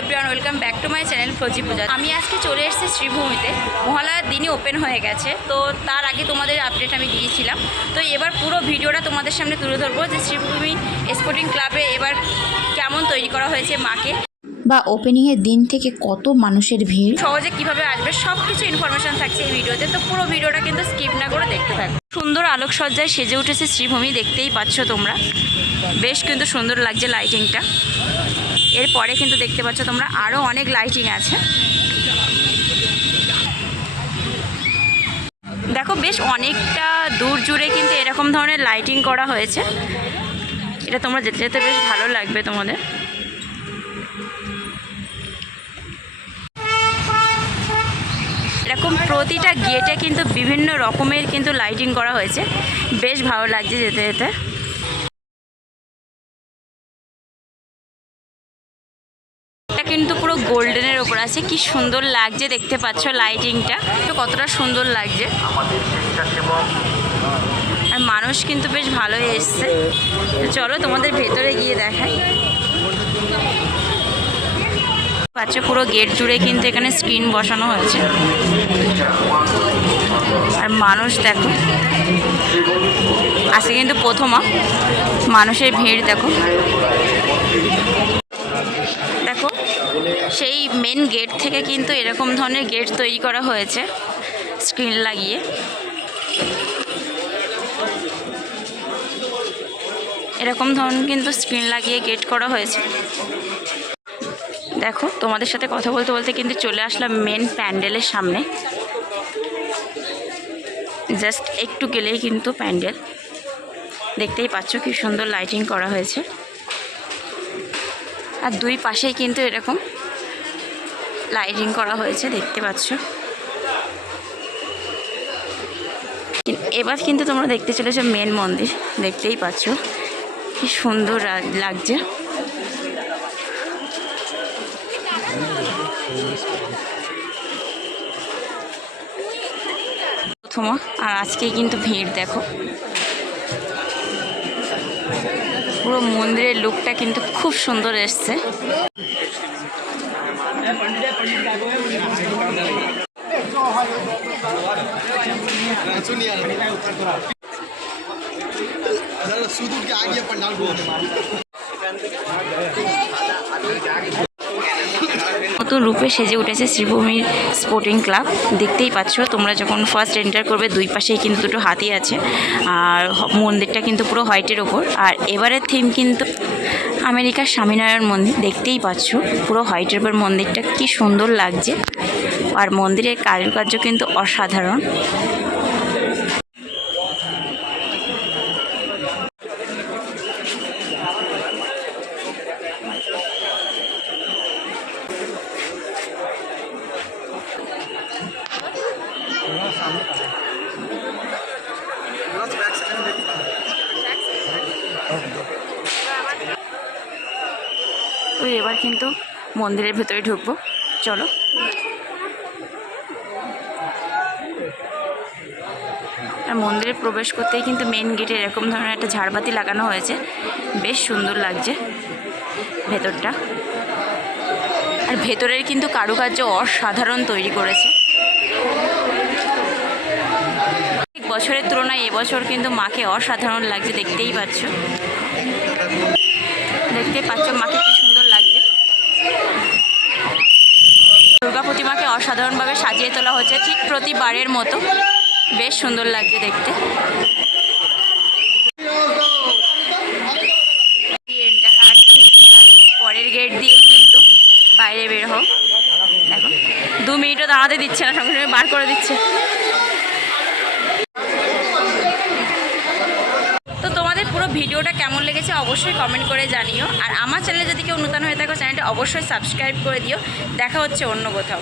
Everyone, welcome back to my channel ফজি পূজা। আমি আজকে চলে এসেছি শ্রীভূমিতে। মহালয়ার দিনই ওপেন হয়ে গেছে, তো তার আগে তোমাদের আপডেট আমি দিয়েছিলাম। তো এবার পুরো ভিডিওটা তোমাদের সামনে তুলে ধরবো যে শ্রীভূমি স্পোর্টিং ক্লাবে এবার কেমন তৈরি করা হয়েছে মাকে, বা ওপেনিংয়ের দিন থেকে কত মানুষের ভিড়, সহজে কিভাবে আসবে সব কিছু ইনফরমেশান থাকছে এই ভিডিওতে। তো পুরো ভিডিওটা কিন্তু স্কিপ না করে দেখতে থাকো। সুন্দর আলোকসজ্জায় সেজে উঠেছে শ্রীভূমি, দেখতেই পাচ্ছ তোমরা। বেশ কিন্তু সুন্দর লাগছে লাইটিংটা। এরপরে কিন্তু দেখতে পাচ্ছ তোমরা আরও অনেক লাইটিং আছে। দেখো বেশ অনেকটা দূর জুড়ে কিন্তু এরকম ধরনের লাইটিং করা হয়েছে। এটা তোমরা যেতে যেতে বেশ ভালো লাগবে তোমাদের। এরকম প্রতিটা গেটে কিন্তু বিভিন্ন রকমের কিন্তু লাইটিং করা হয়েছে, বেশ ভালো লাগছে যেতে যেতে। কিন্তু পুরো গোল্ডেনের ওপর আছে, কি সুন্দর লাগছে দেখতে পাচ্ছ লাইটিংটা, তো কতটা সুন্দর লাগছে। আর মানুষ কিন্তু বেশ ভালোই এসছে। চলো তোমাদের ভেতরে গিয়ে দেখাই। পাচ্ছ পুরো গেট জুড়ে কিন্তু এখানে স্ক্রিন বসানো হয়েছে। আর মানুষ দেখো, আজকে কিন্তু প্রথমা মানুষের ভিড় দেখো। দেখো সেই মেন গেট থেকে কিন্তু এরকম ধরনের গেট তৈরি করা হয়েছে স্ক্রিন লাগিয়ে। এরকম ধরনের কিন্তু স্ক্রিন লাগিয়ে গেট করা হয়েছে। দেখো তোমাদের সাথে কথা বলতে বলতে কিন্তু চলে আসলাম মেন প্যান্ডেলের সামনে। জাস্ট একটু গেলেই কিন্তু প্যান্ডেল, দেখতেই পাচ্ছ কি সুন্দর লাইটিং করা হয়েছে। আর দুই পাশেই কিন্তু এরকম লাইটিং করা হয়েছে, দেখতে পাচ্ছ। এবার কিন্তু তোমরা দেখতে চলেছো মেন মন্দির, দেখতেই পাচ্ছ কি সুন্দর লাগছে। প্রথম আর আজকেই কিন্তু ভিড় দেখো। পুরো মন্দিরের লুকটা কিন্তু খুব সুন্দর এসছে। নতুন রূপে সেজে উঠেছে শ্রীভূমির স্পোর্টিং ক্লাব, দেখতেই পাচ্ছ তোমরা। যখন ফার্স্ট এন্টার করবে দুই পাশেই কিন্তু দুটো হাতি আছে। আর মন্দিরটা কিন্তু পুরো হোয়াইটের ওপর। আর এবারের থিম কিন্তু আমেরিকার স্বামীনারায়ণ মন্দির, দেখতেই পাচ্ছ পুরো হোয়াইটের ওপর মন্দিরটা কি সুন্দর লাগছে। আর মন্দিরের কারুকার্য কিন্তু অসাধারণ। তো এবার কিন্তু মন্দিরের ভেতরে ঢুকবো, চলো। আর মন্দিরে প্রবেশ করতেই কিন্তু মেন গেটে এরকম ধরনের একটা ঝাড়বাতি লাগানো হয়েছে, বেশ সুন্দর লাগছে ভেতরটা। আর ভেতরের কিন্তু কারুকার্য অসাধারণ তৈরি করেছে। বছরের তুলনায় এবছর কিন্তু মাকে অসাধারণ লাগছে, দেখতেই পাচ্ছ। দেখতে পাচ্ছ মাকে কি সুন্দর লাগছে। দুর্গা প্রতিমাকে অসাধারণভাবে সাজিয়ে তোলা হয়েছে, ঠিক প্রতিবারের মতো। বেশ সুন্দর লাগছে দেখতে। পরের গেট দিয়েই কিন্তু বাইরে বের হও। দেখো 2 মিনিটও দাঁড়াতে দিচ্ছে না, সঙ্গে সঙ্গে বার করে দিচ্ছে। তো তোমাদের পুরো ভিডিওটা কেমন লেগেছে অবশ্যই কমেন্ট করে জানিও। আর আমার চ্যানেলে যদি কেউ নতুন হয়ে থাকো চ্যানেলটা অবশ্যই সাবস্ক্রাইব করে দিও। দেখা হচ্ছে অন্য কোথাও।